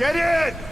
Get in!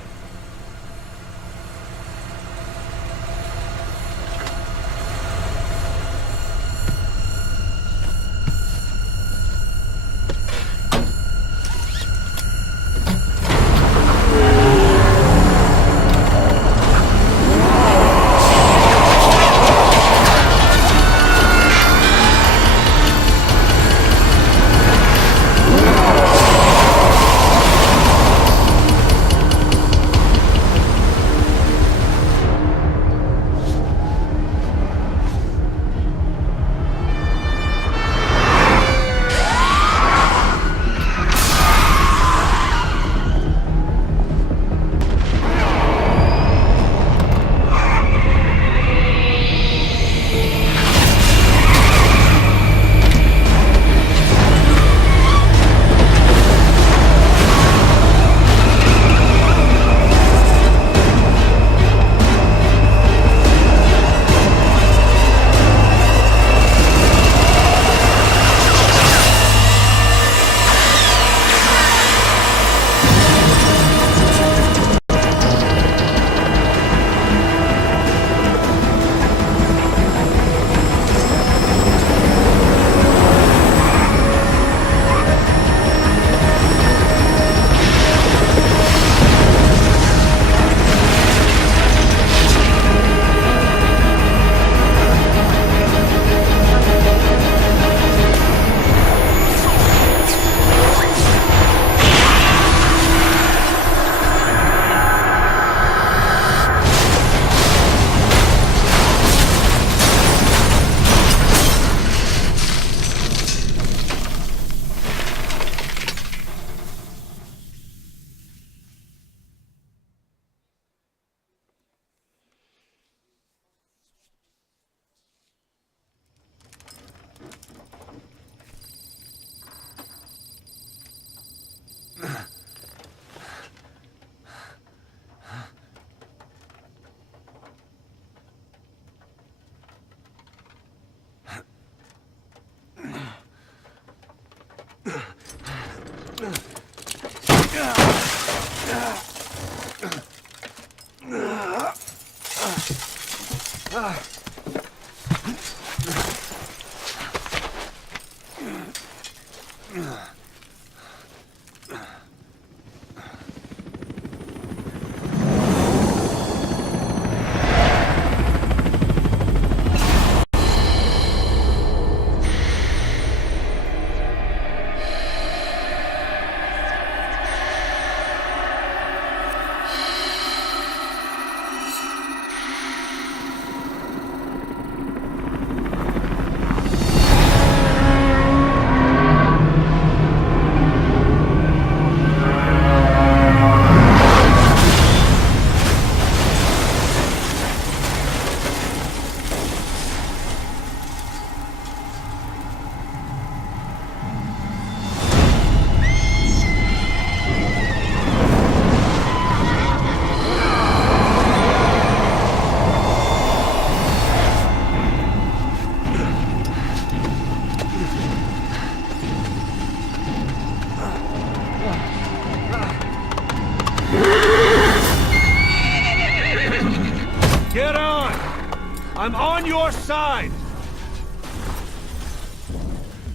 I'm on your side!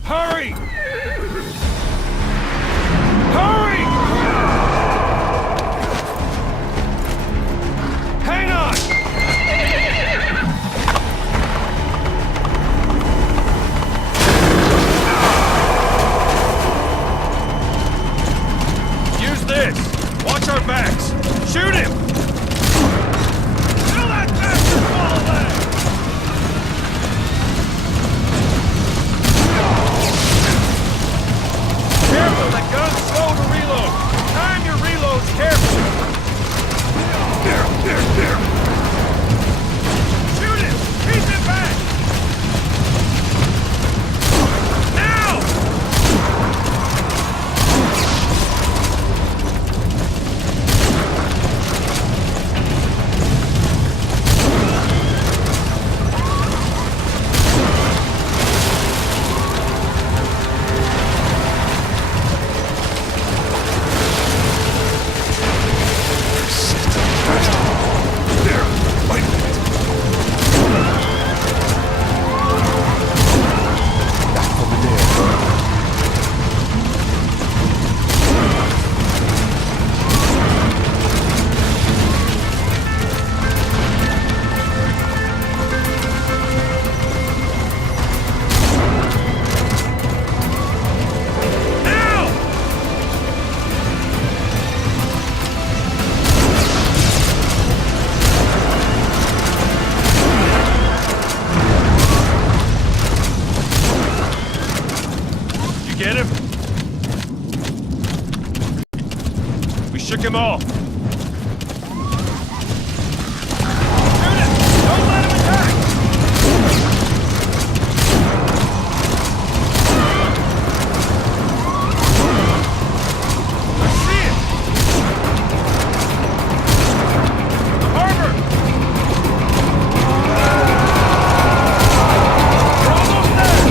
Hurry! Hurry! Hang on! Use this! Watch our backs! Shoot him! shook him off. Shoot him! Don't let him attack! I see it! The harbor! We're almost there!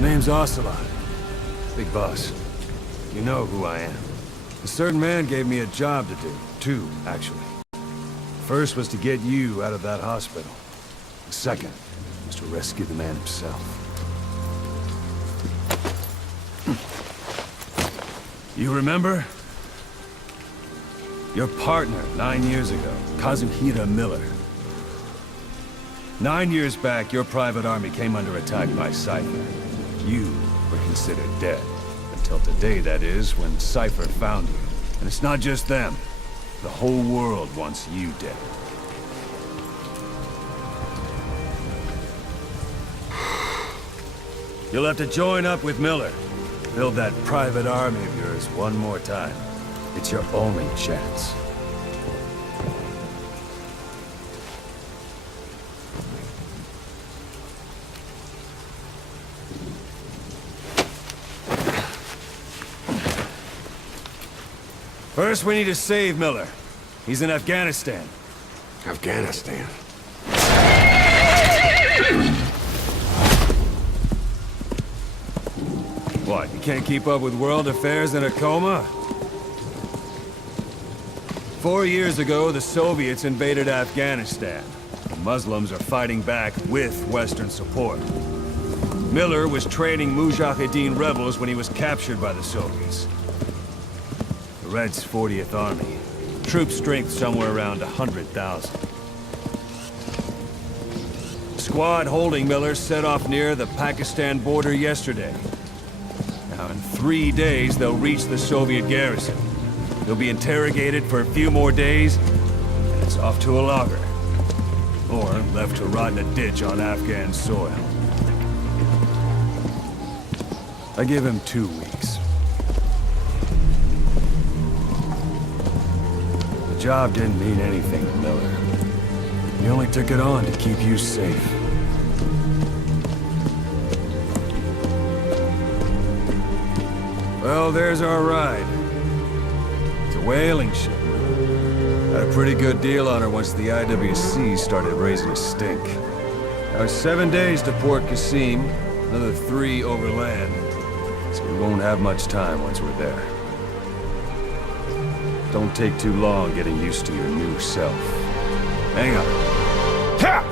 Name's Ocelot. Big boss. You know who I am. A certain man gave me a job to do. Two, actually. First was to get you out of that hospital. The second was to rescue the man himself. You remember? Your partner 9 years ago, Kazuhira Miller. 9 years back, your private army came under attack by Cypher. You were considered dead. Until today, that is, when Cypher found you. And it's not just them. The whole world wants you dead. You'll have to join up with Miller. Build that private army of yours one more time. It's your only chance. First, we need to save Miller. He's in Afghanistan. Afghanistan? What, you can't keep up with world affairs in a coma? 4 years ago, the Soviets invaded Afghanistan. The Muslims are fighting back with Western support. Miller was training Mujahideen rebels when he was captured by the Soviets. The Reds' 40th Army. Troop strength somewhere around 100,000. The squad holding Miller set off near the Pakistan border yesterday. Now, in 3 days, they'll reach the Soviet garrison. They'll be interrogated for a few more days, and it's off to a lager. Or left to rot in a ditch on Afghan soil. I give him 2 weeks. job didn't mean anything to Miller. He only took it on to keep you safe. Well, there's our ride. It's a whaling ship. Had a pretty good deal on her once the IWC started raising a stink. Now it's 7 days to Port Qasim, another 3 overland. So we won't have much time once we're there. Don't take too long getting used to your new self. Hang on. Ha!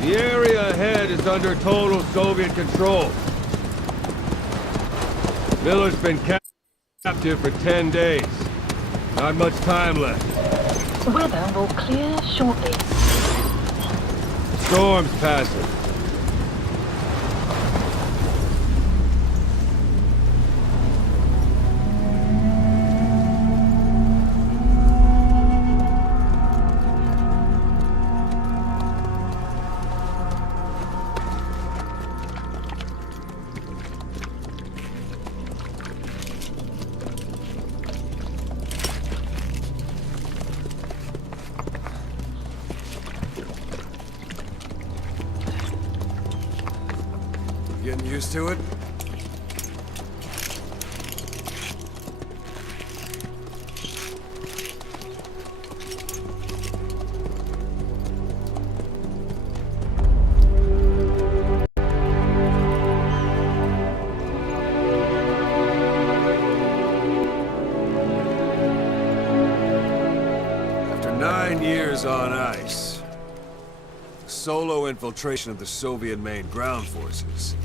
The area ahead is under total Soviet control. Miller's been captive for 10 days. Not much time left. Weather will clear shortly. Storm's passing. Getting used to it? After 9 years on ice, solo infiltration of the Soviet main ground forces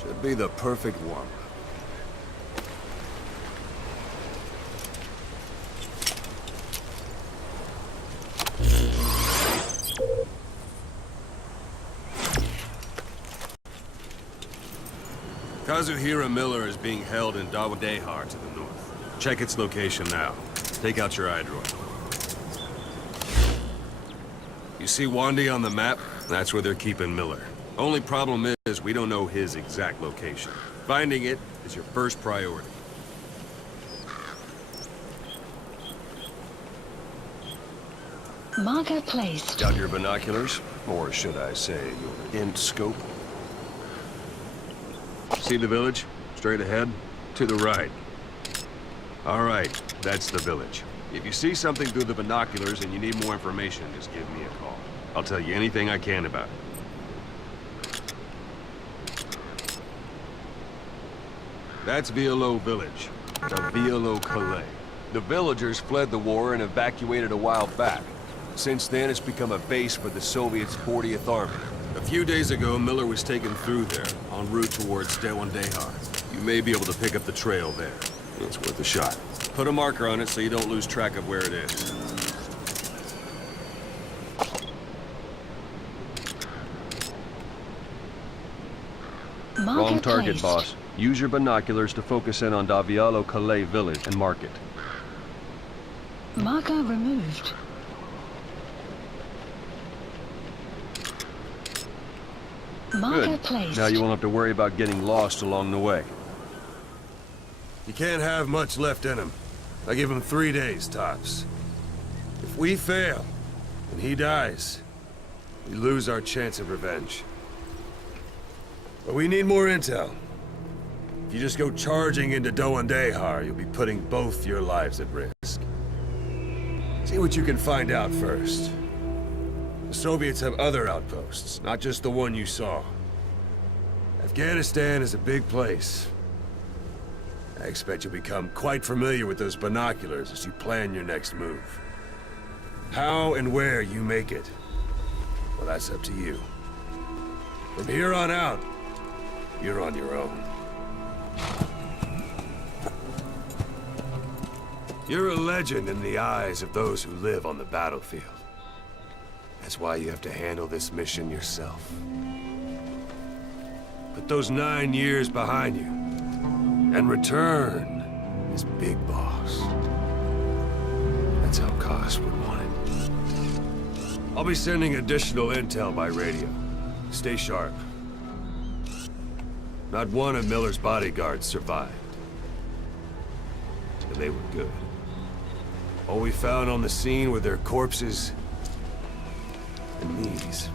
should be the perfect warm-up. Kazuhira Miller is being held in Dawadehar to the north. Check its location now. Take out your iDroid. You see Wandy on the map? That's where they're keeping Miller. Only problem is, we don't know his exact location. Finding it is your first priority. Marker placed. Got your binoculars? Or should I say, your int scope? See the village? Straight ahead? To the right. All right, that's the village. If you see something through the binoculars and you need more information, just give me a call. I'll tell you anything I can about it. That's Violo Village, the Violo Calais. The villagers fled the war and evacuated a while back. Since then, it's become a base for the Soviets' 40th Army. A few days ago, Miller was taken through there, en route towards Dewandehar. You may be able to pick up the trail there. It's worth a shot. Put a marker on it so you don't lose track of where it is. Marker Wrong target, placed. boss. Use your binoculars to focus in on Davialo Calais village and mark it. Marker removed. Marker Good. placed. Now you won't have to worry about getting lost along the way. You can't have much left in him. I give him 3 days, tops. If we fail, and he dies, we lose our chance of revenge. But we need more intel. If you just go charging into Dewandehar, you'll be putting both your lives at risk. See what you can find out first. The Soviets have other outposts, not just the one you saw. Afghanistan is a big place. I expect you'll become quite familiar with those binoculars as you plan your next move. How and where you make it, well, that's up to you. From here on out, you're on your own. You're a legend in the eyes of those who live on the battlefield. That's why you have to handle this mission yourself. Put those 9 years behind you, and return as Big Boss. That's how Koss would want it. I'll be sending additional intel by radio. Stay sharp. Not one of Miller's bodyguards survived. And they were good. All we found on the scene were their corpses and these.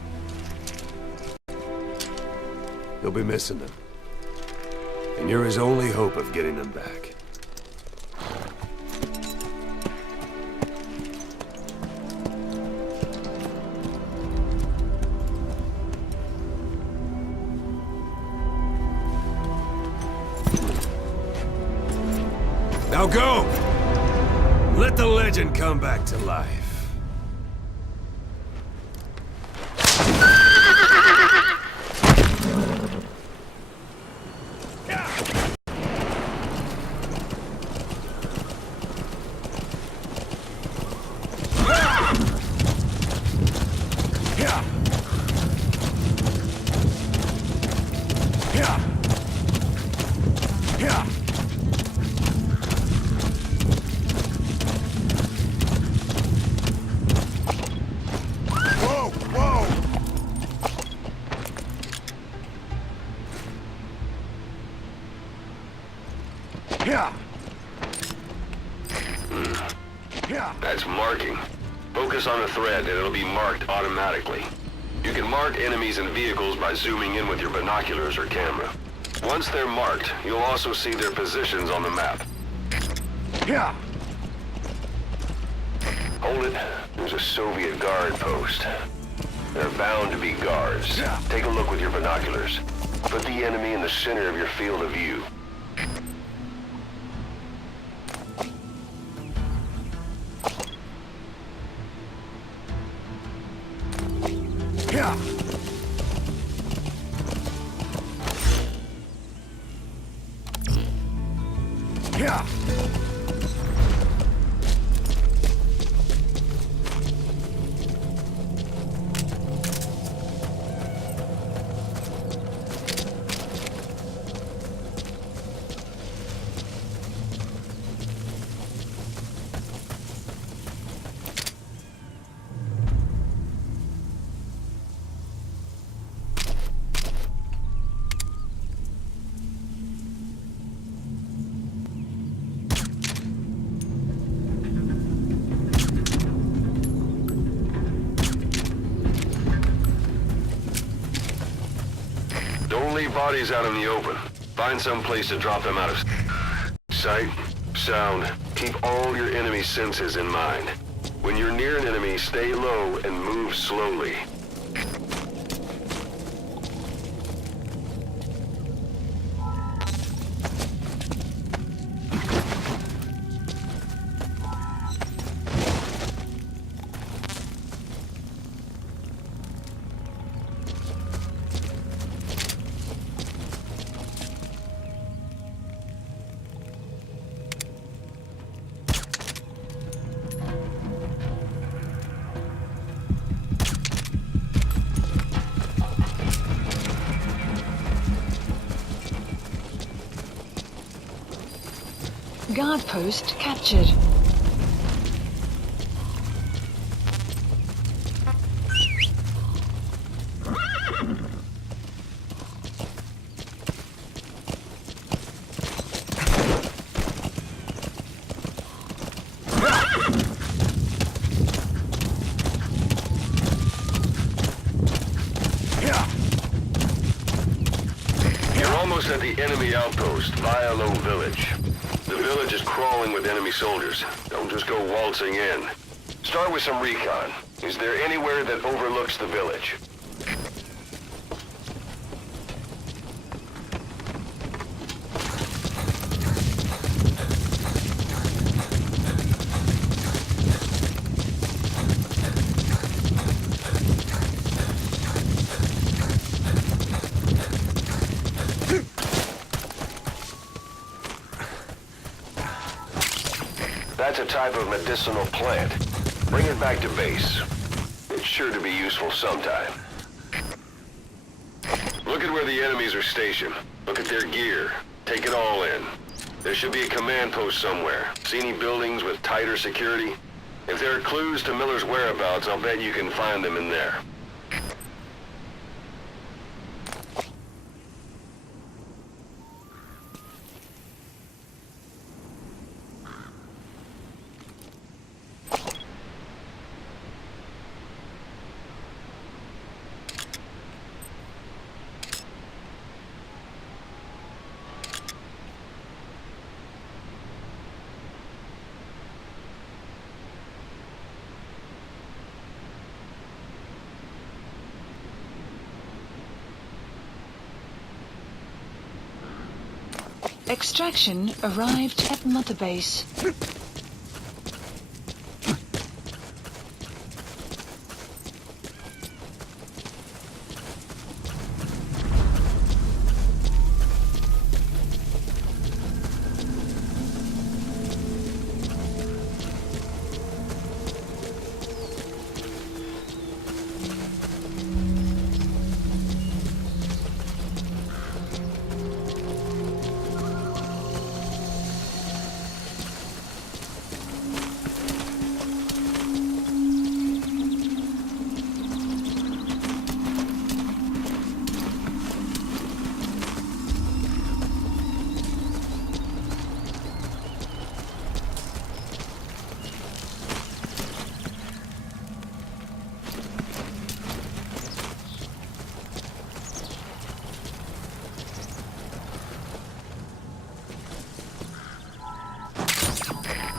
You'll be missing them. And you're his only hope of getting them back. Now go! Let the legend come back to life. That's marking. Focus on the thread and it'll be marked automatically. You can mark enemies and vehicles by zooming in with your binoculars or camera. Once they're marked, you'll also see their positions on the map. Hold it. There's a Soviet guard post. They're bound to be guards. Take a look with your binoculars. Put the enemy in the center of your field of view. bodies out in the open. Find some place to drop them out of sight, sound. Keep all your enemy senses in mind. When you're near an enemy, stay low and move slowly. Guard post captured. You're almost at the enemy outpost, Vialo Village. The village is crawling with enemy soldiers. Don't just go waltzing in. Start with some recon. Is there anywhere that overlooks the village? That's a type of medicinal plant. Bring it back to base. It's sure to be useful sometime. Look at where the enemies are stationed. Look at their gear. Take it all in. There should be a command post somewhere. See any buildings with tighter security? If there are clues to Miller's whereabouts, I'll bet you can find them in there. Extraction arrived at Mother Base.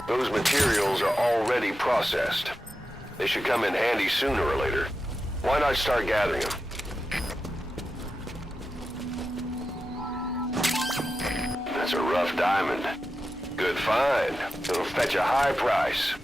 Those materials are already processed. They should come in handy sooner or later. Why not start gathering them? That's a rough diamond. Good find. It'll fetch a high price.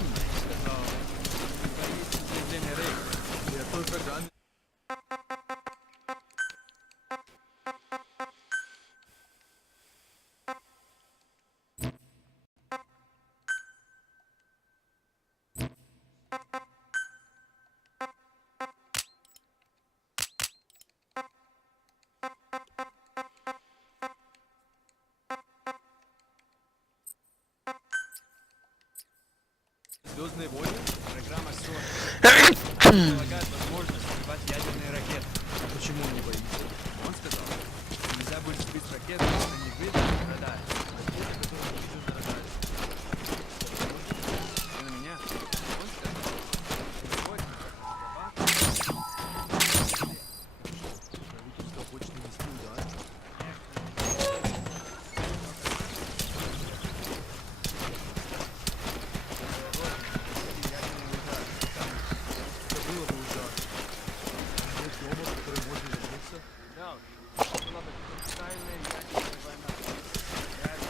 Сонний сказав. Заявлення рейху. Я только дам. Звездные войны? Программа СОР. Предлагает возможность сбивать ядерные ракеты. А почему он не боится? Он сказал, что нельзя будет сбить ракету, если не видно радар. Ракеты, которые идут на радаре. Ты на меня? Он сказал, что сегодня, как правительство хочет нанести удар. Было бы ужасно. Нет дома, в который можно вернуться. Да, была бы потенциальная ядерная война. Реально.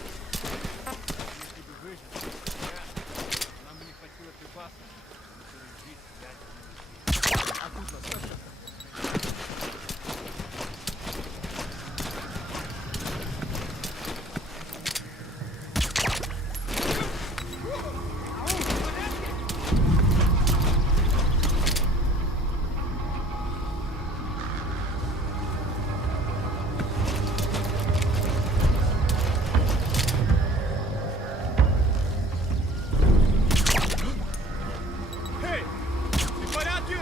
Если бы выжили, нам бы не хватило припасов, чтобы пережить ядерную. А тут нас как? Эй! Ты в порядке?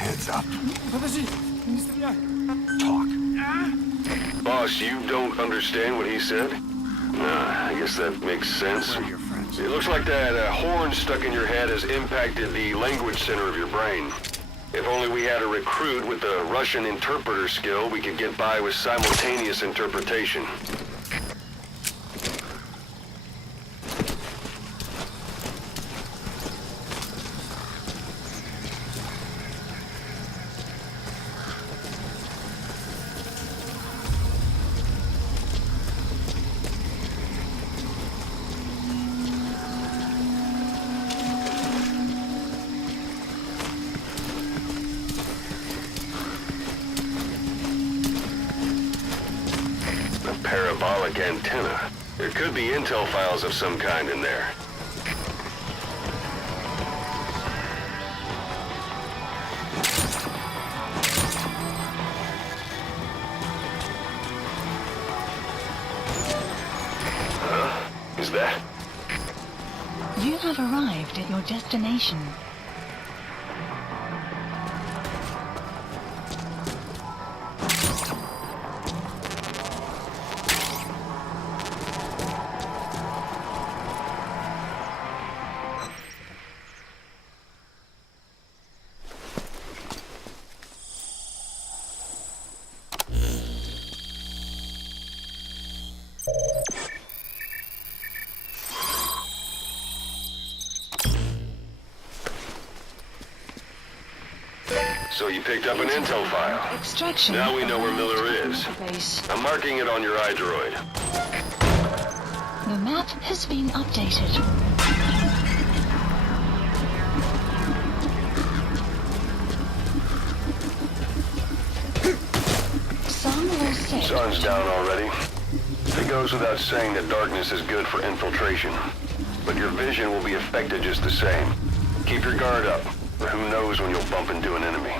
Heads up. Подожди, не стреляй. Talk. Boss, you don't understand what he said? Nah, I guess that makes sense. Where are your friends? It looks like that horn stuck in your head has impacted the language center of your brain. If only we had a recruit with the Russian interpreter skill, we could get by with simultaneous interpretation. Parabolic antenna. There could be intel files of some kind in there. Huh? Is that? You have arrived at your destination. So you picked up an intel file. Extraction. Now we know where Miller is. Base. I'm marking it on your iDroid. The map has been updated. Sun will set. Sun's down already. It goes without saying that darkness is good for infiltration. But your vision will be affected just the same. Keep your guard up, or who knows when you'll bump into an enemy.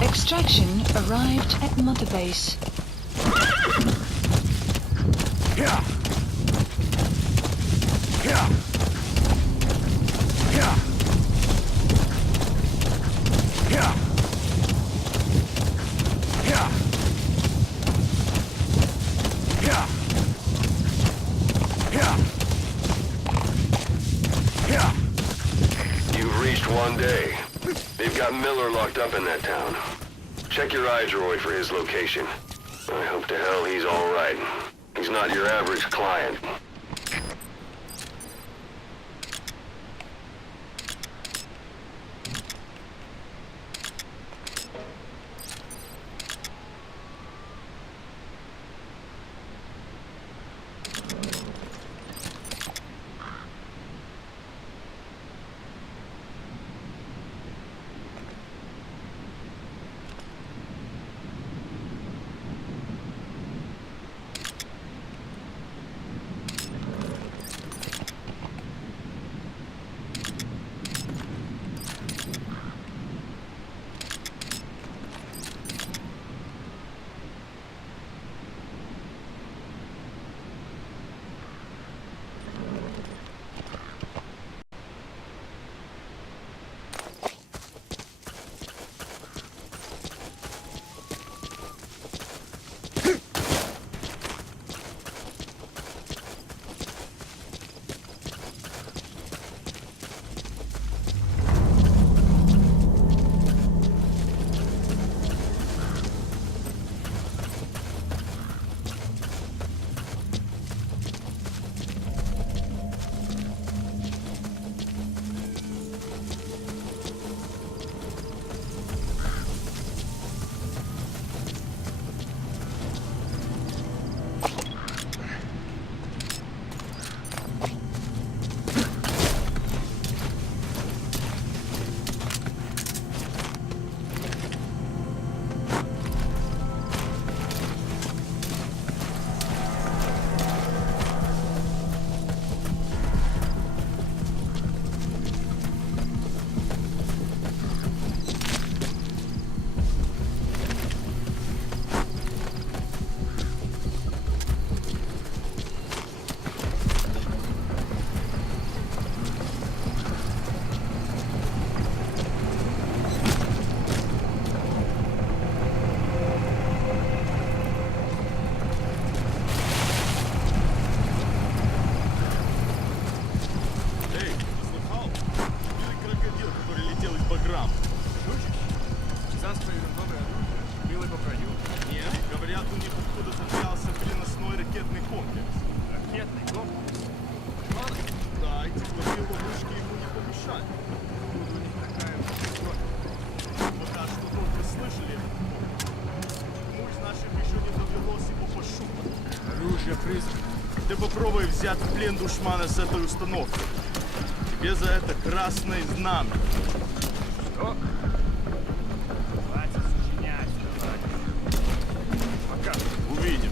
Extraction arrived at Mother Base. Yeah. Yeah. Yeah. Yeah. Yeah. Yeah. Yeah. Yeah. You've reached one day. They've got Miller locked up in that town. Check your iDroid for his location. I hope to hell he's all right. He's not your average client. Ты попробуй взять в плен душмана с этой установки. Тебе за это красное знамя. Что? Хватит сочинять, давай. Пока. Увидим.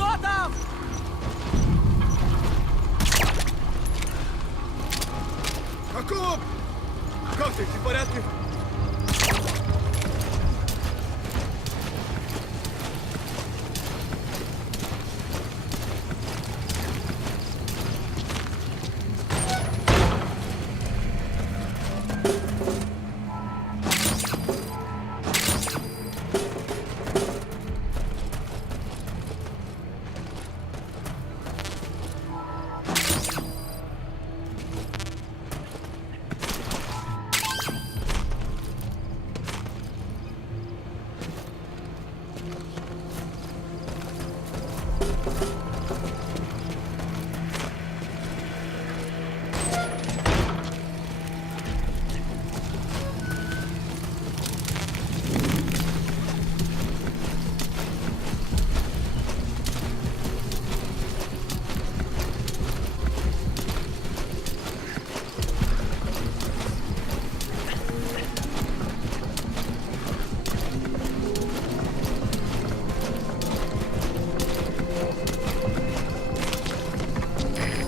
Что там? Акоп! Как ты в порядке?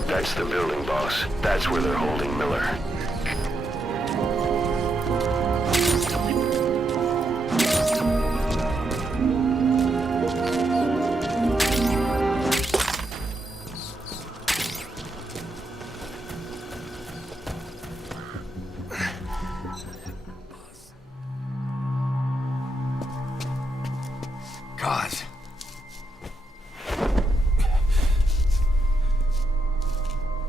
That's the building, boss. That's where they're holding Miller. God.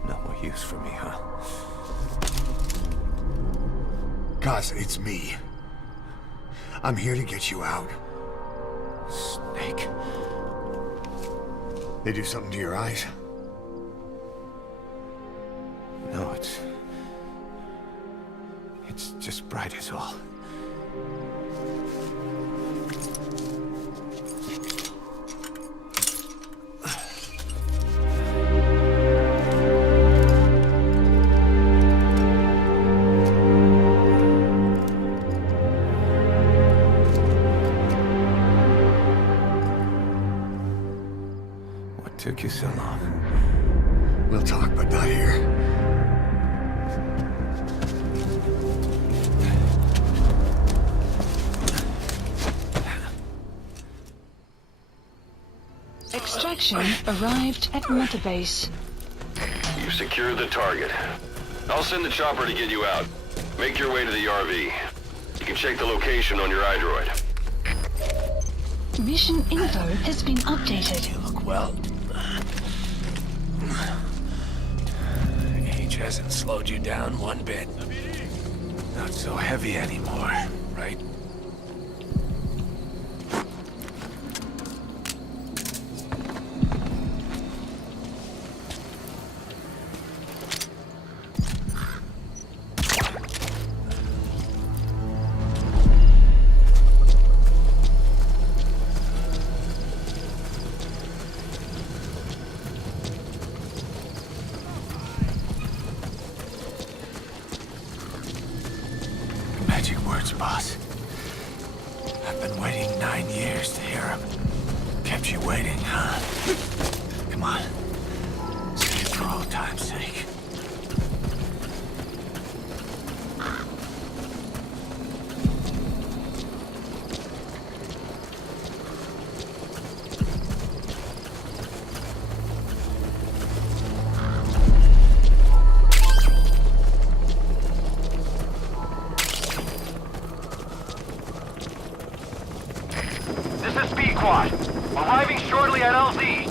No more use for me, huh? Guys, it's me. I'm here to get you out. Snake. They do something to your eyes? No, it's just bright as all. What took you so long? We'll talk, but not here. Extraction arrived at Mother Base. You've secured the target. I'll send the chopper to get you out. Make your way to the RV. You can check the location on your iDroid. Mission info has been updated. You look well. Age hasn't slowed you down one bit. Not so heavy anymore, right? Magic words, boss. I've been waiting 9 years to hear them. Kept you waiting, huh? Come on. Say it for old time's sake. This is Speed Quad. Arriving shortly at LZ.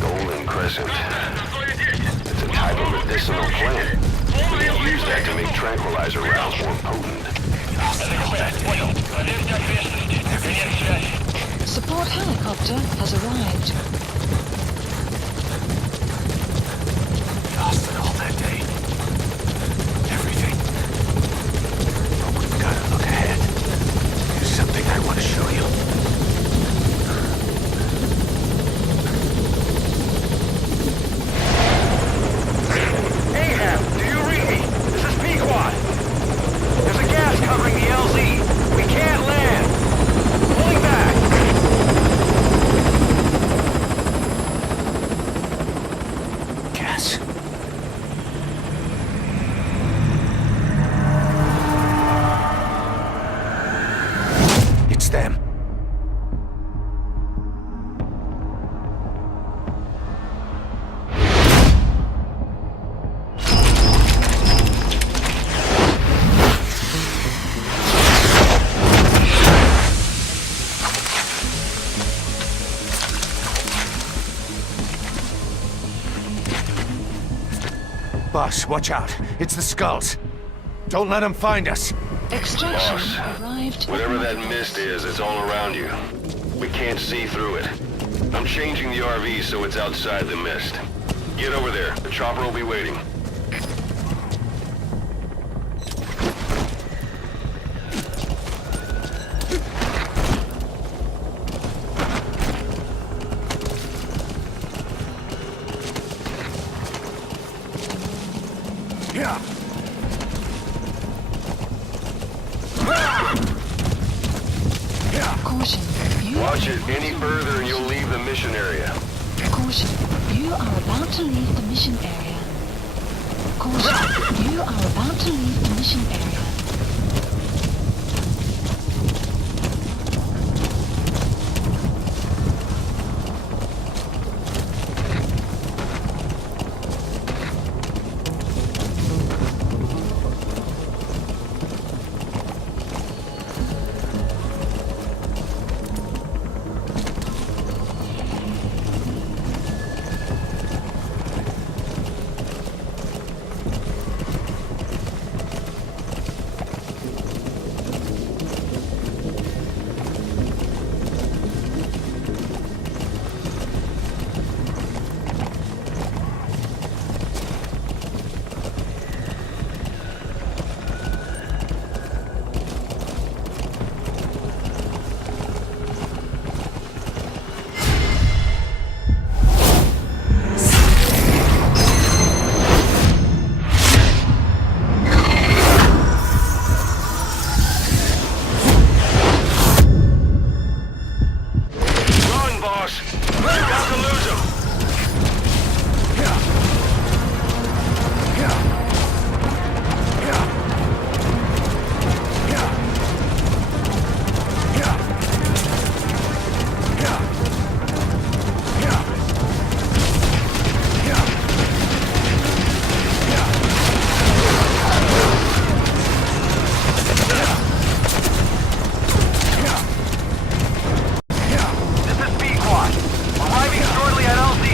Golden Crescent. It's a type of medicinal plant. We can use that to make tranquilizer rounds more potent. Support helicopter has arrived. Lost it all that day. Everything. But we've got to look ahead. There's something I want to show you. Ahab, do you read me? This Boss, watch out. It's the skulls. Don't let them find us. Extraction Boss, arrived at whatever Mother that Base. mist is, it's all around you. We can't see through it. I'm changing the RV so it's outside the mist. Get over there. The chopper will be waiting. Yeah. Caution. You Watch are it about any to- further and you'll leave the mission area. Caution. You are about to leave the mission area. Caution. You are about to leave the mission area. Run, boss! You're about to lose him! This is B Squad. Arriving shortly at LZ.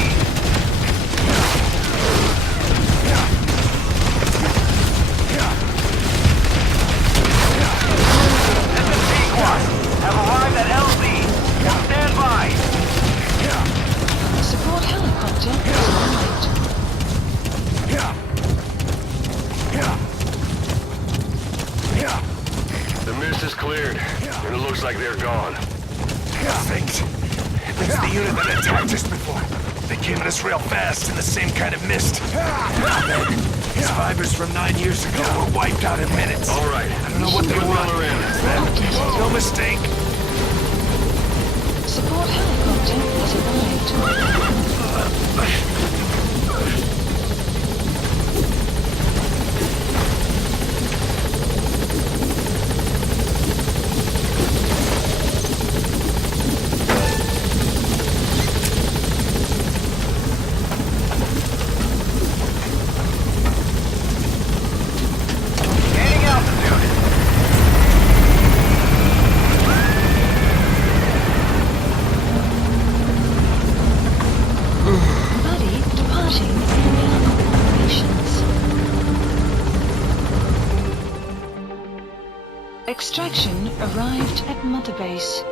This is B Squad. Have arrived at LZ. Stand by. Support helicopter has arrived. The mist is cleared, and it looks like they're gone. Things. It's the unit that attacked us before. They came at us real fast in the same kind of mist. Survivors from 9 years ago were wiped out in minutes. All right. I don't know what they Put want. Miller in. No mistake. Support helicopter has arrived. Gaining altitude. Buddy departing area of operations. Extraction arrived at Mother Base.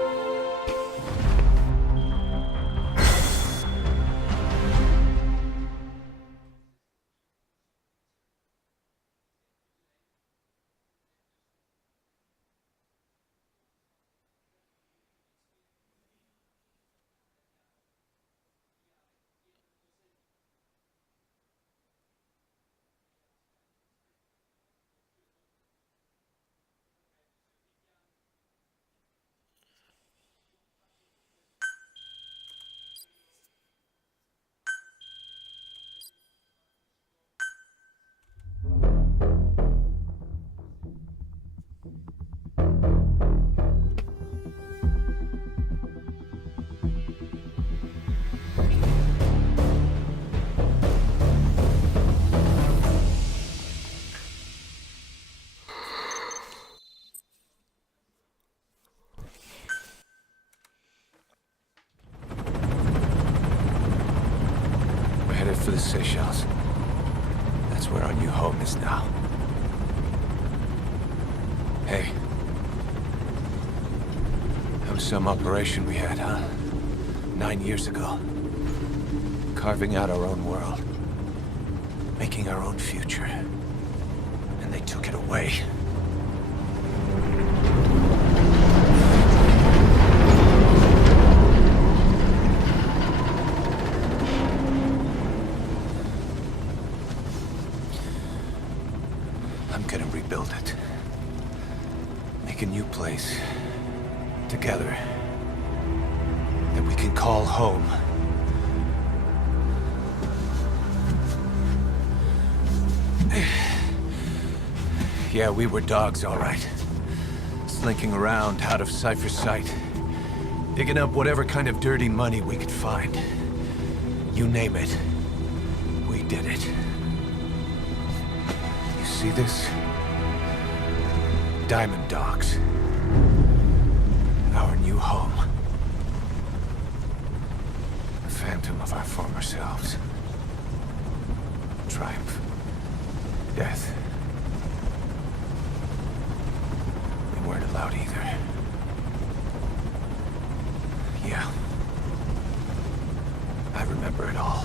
We're headed for the Seychelles. That's where our our new home is now. Hey. That was some operation we had, huh? 9 years ago. Carving out our own world. Making our own future. And they took it away. I'm gonna rebuild it. Make a new place. Together. That we can call home. Yeah, we were dogs, all right. Slinking around out of Cypher's sight. Digging up whatever kind of dirty money we could find. You name it. We did it. You see this? Diamond Dogs. Our new home. A phantom of our former selves. Triumph. Death. We weren't allowed either. Yeah. I remember it all.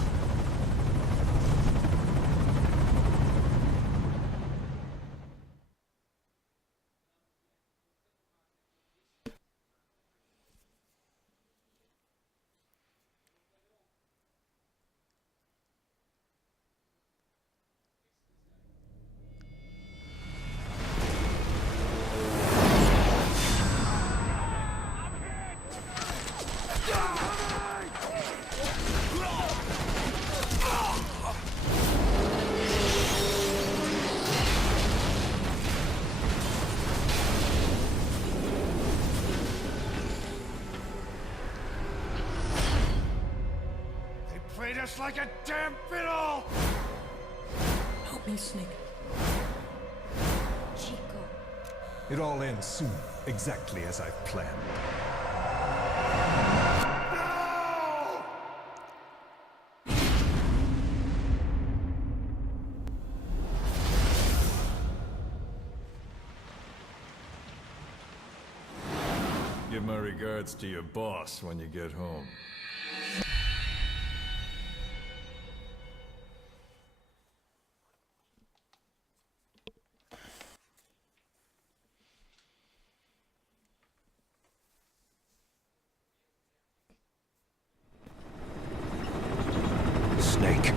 Played us like a damn fiddle! Help me, Snake. Chico. It all ends soon, exactly as I've planned. Give my regards to your boss when you get home. Snake.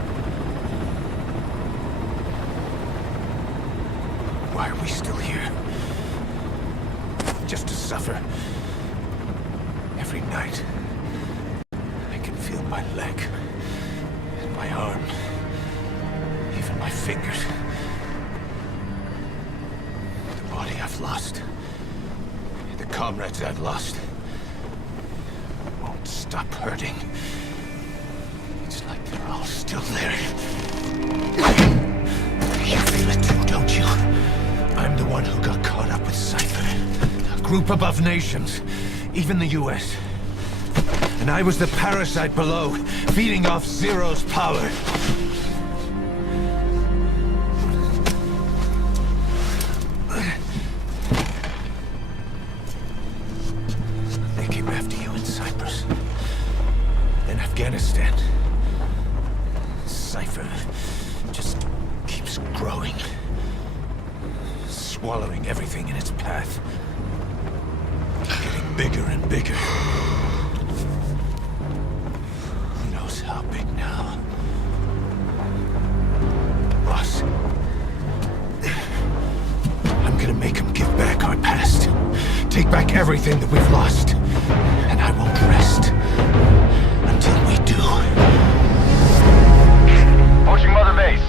Why are we still here? Just to suffer. Every night, I can feel my leg, and my arm, even my fingers. The body I've lost, the comrades I've lost, won't stop hurting. It's like they're all still there. You feel it too, don't you? I'm the one who got caught up with Cypher. A group above nations, even the US. And I was the parasite below, feeding off Zero's power. They came after you in Cyprus. In Afghanistan. Cypher just keeps growing. Swallowing everything in its path. Getting bigger and bigger. Who knows how big now? Boss. I'm gonna make him give back our past. Take back everything that we've lost. And I won't rest until we do. Approaching Mother Base.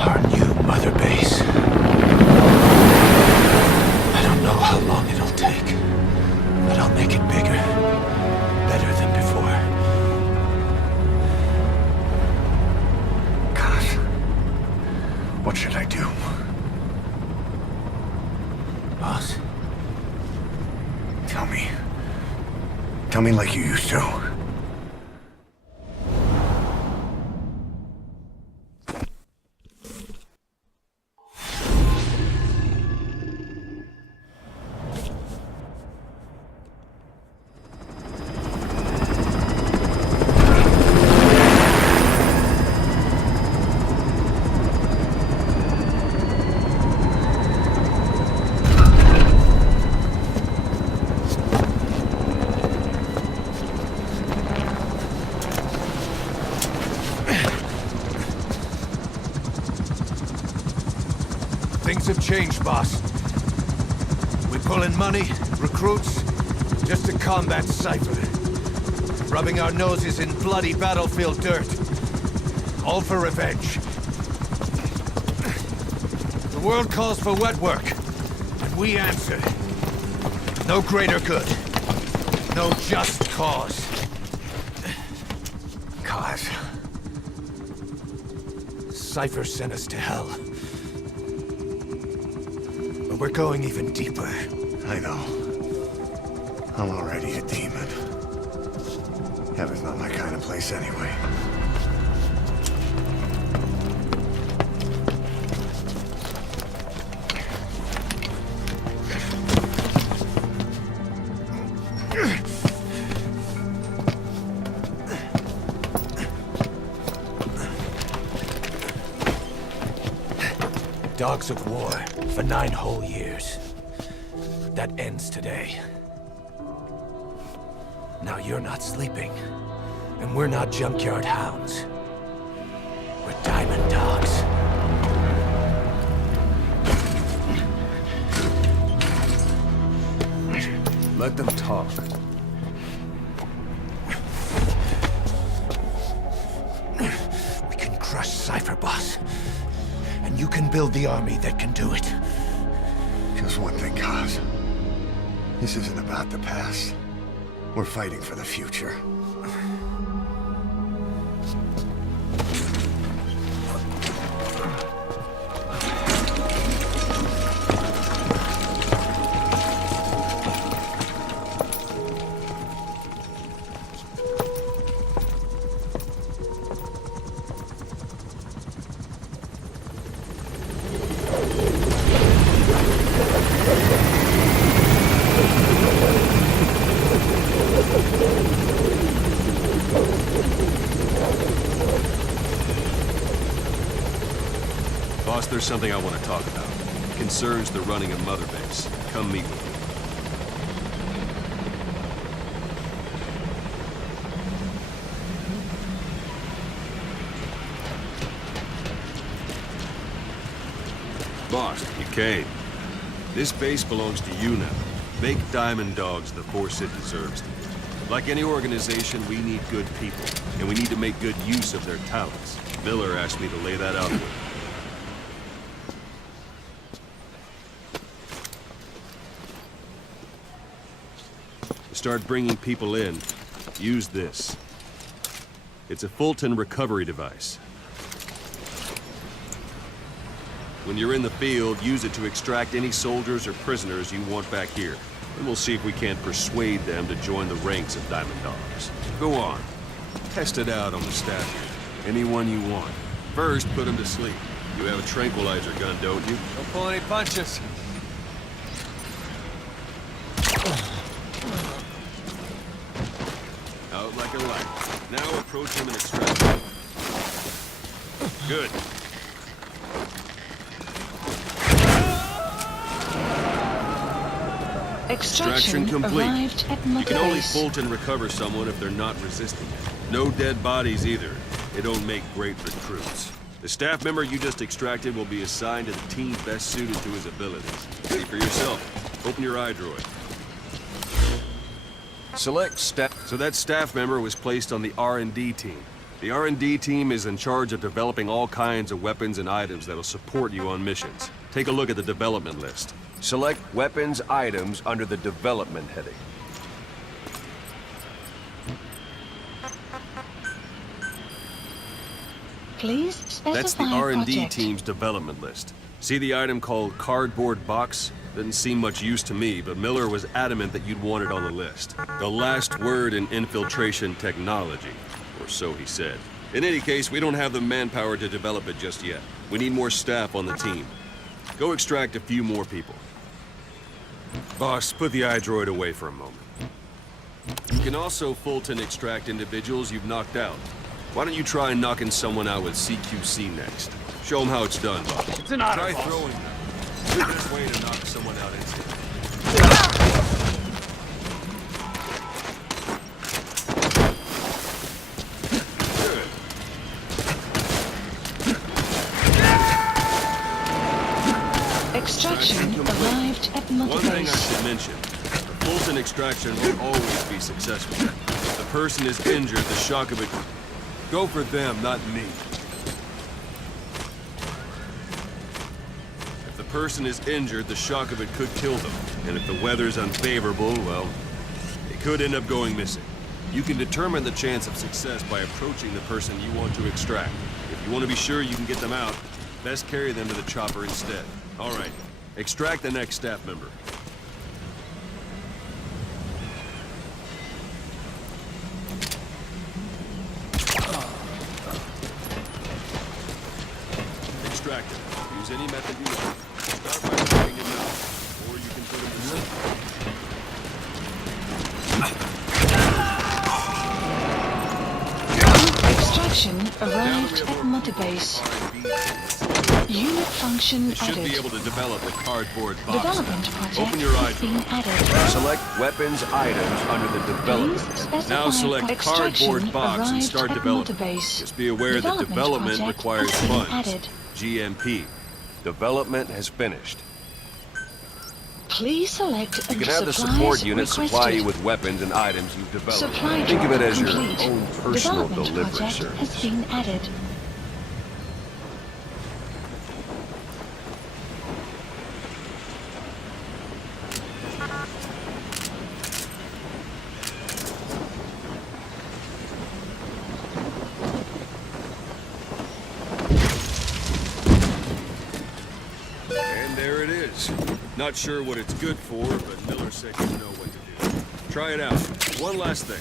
Our new Mother Base. I don't know how long it'll take, but I'll make it bigger. Better than before. God. What should I do? Boss? Tell me. Tell me like you used to. Things have changed, boss. We pull in money, recruits, just to combat Cypher. Rubbing our noses in bloody battlefield dirt. All for revenge. The world calls for wet work, and we answer. No greater good. No just cause. Cause. Cypher sent us to hell. But we're going even deeper. I know. I'm already a demon. Heaven's not my kind of place anyway. Dogs of war for 9 whole years. That ends today. Now you're not sleeping, and we're not junkyard hounds. We're diamond dogs. Let them talk. We can crush Cypher, boss. And you can build the army that can do it. Just one thing, Kaz. This isn't about the past. We're fighting for the future. Boss, there's something I want to talk about. It concerns the running of Mother Base. Come meet with me. Boss, you came. This base belongs to you now. Make Diamond Dogs the force it deserves. Like any organization, we need good people, and we need to make good use of their talents. Miller asked me to lay that out with you. Start bringing people in, use this. It's a Fulton recovery device. When you're in the field, use it to extract any soldiers or prisoners you want back here. And we'll see if we can't persuade them to join the ranks of Diamond Dogs. Go on. Test it out on the staff here. Anyone you want. First, put them to sleep. You have a tranquilizer gun, don't you? Don't pull any punches. Out like a light. Now approach him and extract him. Good. Extraction complete. Arrived at Mother You can only Base. Fulton recover someone if they're not resisting it. No dead bodies either. They don't make great recruits. The staff member you just extracted will be assigned to the team best suited to his abilities. See for yourself. Open your eye droid. Select staff. So that staff member was placed on the R&D team. The R&D team is in charge of developing all kinds of weapons and items that'll support you on missions. Take a look at the development list. Select weapons items under the development heading. Please specify That's the R&D project. team's development list. See the item called cardboard box? Didn't seem much use to me, but Miller was adamant that you'd want it on the list. The last word in infiltration technology, or so he said. In any case, we don't have the manpower to develop it just yet. We need more staff on the team. Go extract a few more people. Boss, put the iDroid away for a moment. You can also Fulton extract individuals you've knocked out. Why don't you try knocking someone out with CQC next? Show them how it's done, boss. It's an honor, Try boss. throwing them. The best way to knock someone out instantly. Extraction arrived at Mother One thing I Base. should mention, the Fulton extraction won't always be successful. If the person is injured, the shock of it... Go for them, not me. If the person is injured, the shock of it could kill them. And if the weather's unfavorable, well, it could end up going missing. You can determine the chance of success by approaching the person you want to extract. If you want to be sure you can get them out, best carry them to the chopper instead. All right, extract the next staff member. Extract it. Use any method you want. Start by taking him out, or you can put him to sleep. Extraction arrived at Mother Base. Unit function You should added. be able to develop a cardboard box. Development project Open your has iDroid. been added. Select weapons items under the Please development. specify Now select extraction cardboard box and arrived start at development. Mother Base. Just be aware that development project requires has been funds. added. GMP. Development has finished. Please select You can have the support unit supply you with weapons and items you've developed. Supply Think of it as your complete. own personal Development delivery project service. has been added. And there it is. Not sure what it's good for, but Miller said you know what to do. Try it out. One last thing.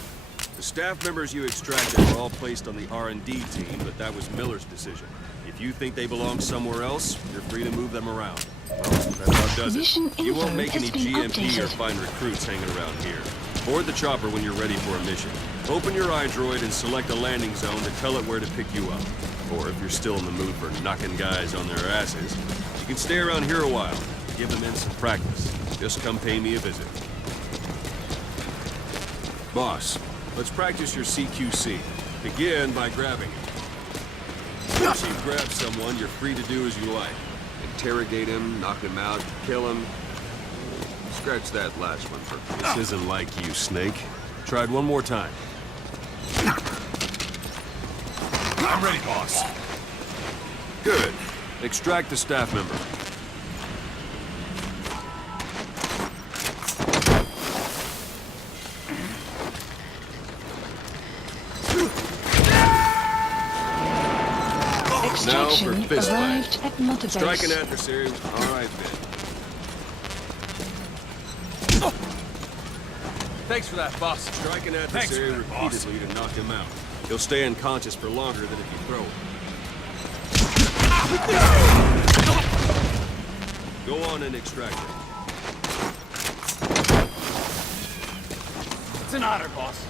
The staff members you extracted were all placed on the R&D team, but that was Miller's decision. If you think they belong somewhere else, you're free to move them around. Well, that about does Mission it. You won't info make has any been GMP or updated. find recruits hanging around here. Board the chopper when you're ready for a mission. Open your iDroid and select a landing zone to tell it where to pick you up. Or if you're still in the mood for knocking guys on their asses, you can stay around here a while. Give them in some practice. Just come pay me a visit. Boss, let's practice your CQC. Begin by grabbing it. Once you've grabbed someone, you're free to do as you like. Interrogate him, knock him out, kill him. Scratch that last one for me. This isn't like you, Snake. Try it one more time. I'm ready, boss. Good. Extract the staff member. Now for Extraction fist arrived fight. at Mother Strike an Base. adversary. All right, Ben. Thanks for that, boss. Strike an adversary for that, boss. repeatedly to knock him out. He'll stay unconscious for longer than if you throw him. Go on and extract him. It's an honor, boss.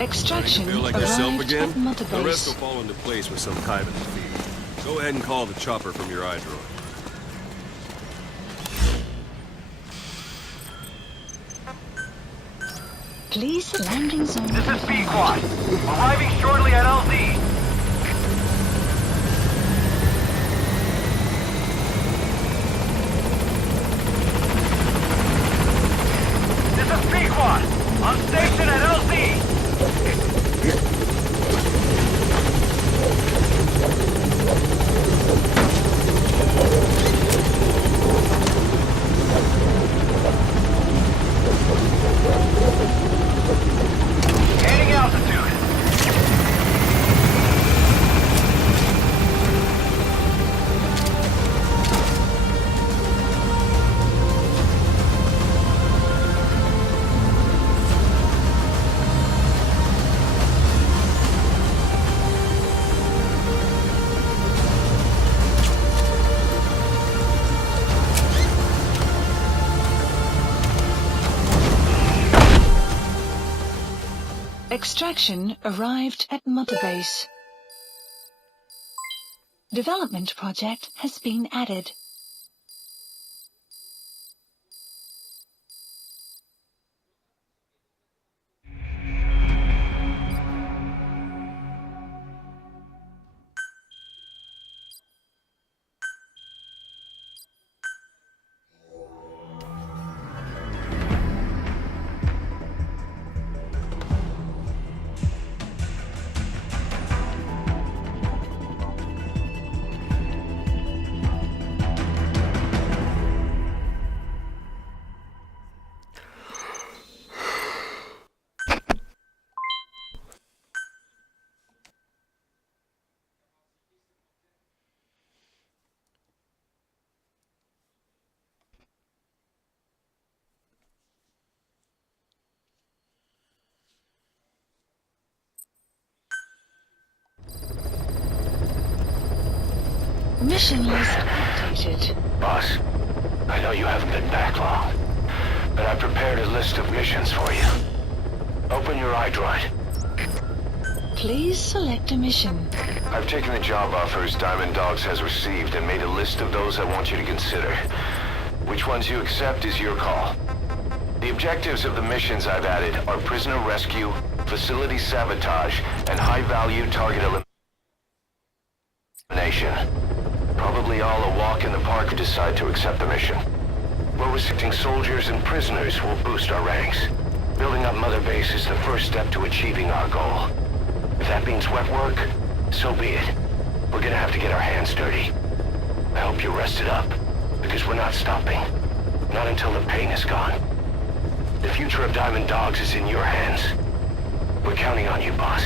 Extraction Feel like yourself arrived again? at Mother The rest will Base. fall into place with some time in the field. Go ahead and call the chopper from your iDroid. Please landing zone This is confirmed. B-Quad. Arriving shortly at LZ. This is B-Quad. On station at LZ. Gaining altitude. Extraction arrived at Mother Base. Development project has been added. Mission list updated. Boss, I know you haven't been back long, but I prepared a list of missions for you. Open your iDroid. Please select a mission. I've taken the job offers Diamond Dogs has received and made a list of those I want you to consider. Which ones you accept is your call. The objectives of the missions I've added are prisoner rescue, facility sabotage, and high-value target elimination. Probably all a walk in the park if you decide to accept the mission. We're restricting soldiers and prisoners will boost our ranks. Building up Mother Base is the first step to achieving our goal. If that means wet work, so be it. We're gonna have to get our hands dirty. I hope you're rested up, because we're not stopping. Not until the pain is gone. The future of Diamond Dogs is in your hands. We're counting on you, boss.